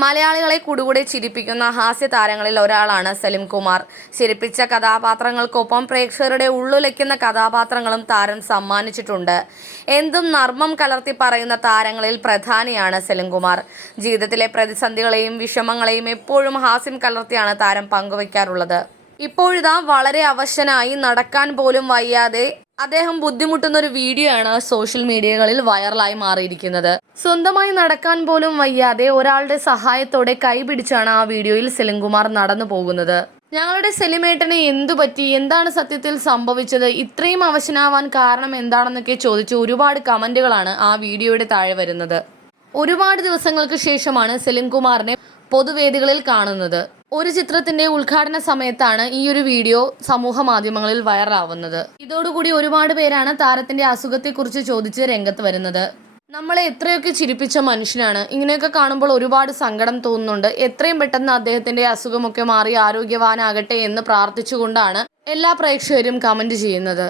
മലയാളികളെ കൂടുകൂടെ ചിരിപ്പിക്കുന്ന ഹാസ്യ താരങ്ങളിൽ ഒരാളാണ് സലിം കുമാർ. ചിരിപ്പിച്ച കഥാപാത്രങ്ങൾക്കൊപ്പം പ്രേക്ഷകരുടെ ഉള്ളുലയ്ക്കുന്ന കഥാപാത്രങ്ങളും താരം സമ്മാനിച്ചിട്ടുണ്ട്. എന്തും നർമ്മം കലർത്തി പറയുന്ന താരങ്ങളിൽ പ്രധാനിയാണ് സലിം കുമാർ. ജീവിതത്തിലെ പ്രതിസന്ധികളെയും വിഷമങ്ങളെയും എപ്പോഴും ഹാസ്യം കലർത്തിയാണ് താരം പങ്കുവയ്ക്കാറുള്ളത്. ഇപ്പോഴിതാ വളരെ അവശനായി നടക്കാൻ പോലും വയ്യാതെ അദ്ദേഹം ബുദ്ധിമുട്ടുന്ന ഒരു വീഡിയോ ആണ് സോഷ്യൽ മീഡിയകളിൽ വൈറലായി മാറിയിരിക്കുന്നത്. സ്വന്തമായി നടക്കാൻ പോലും വയ്യാതെ ഒരാളുടെ സഹായത്തോടെ കൈപിടിച്ചാണ് ആ വീഡിയോയിൽ സെലിംകുമാർ നടന്നു പോകുന്നത്. ഞങ്ങളുടെ സെലിമേട്ടനെ എന്തു പറ്റി? എന്താണ് സത്യത്തിൽ സംഭവിച്ചത്? ഇത്രയും അവശനാവാൻ കാരണം എന്താണെന്നൊക്കെ ചോദിച്ച് ഒരുപാട് കമന്റുകളാണ് ആ വീഡിയോയുടെ താഴെ വരുന്നത്. ഒരുപാട് ദിവസങ്ങൾക്ക് ശേഷമാണ് സെലിംകുമാറിനെ പൊതുവേദികളിൽ കാണുന്നത്. ഒരു ചിത്രത്തിന്റെ ഉദ്ഘാടന സമയത്താണ് ഈ ഒരു വീഡിയോ സമൂഹ മാധ്യമങ്ങളിൽ വൈറലാവുന്നത്. ഇതോടുകൂടി ഒരുപാട് പേരാണ് താരത്തിന്റെ അസുഖത്തെക്കുറിച്ച് ചോദിച്ച് രംഗത്ത് വരുന്നത്. നമ്മളെ എത്രയൊക്കെ ചിരിപ്പിച്ച മനുഷ്യനാണ്. ഇങ്ങനെയൊക്കെ കാണുമ്പോൾ ഒരുപാട് സങ്കടം തോന്നുന്നുണ്ട്. എത്രയും പെട്ടെന്ന് അദ്ദേഹത്തിന്റെ അസുഖമൊക്കെ മാറി ആരോഗ്യവാനാകട്ടെ എന്ന് പ്രാർത്ഥിച്ചുകൊണ്ടാണ് എല്ലാ പ്രേക്ഷകരും കമന്റ് ചെയ്യുന്നത്.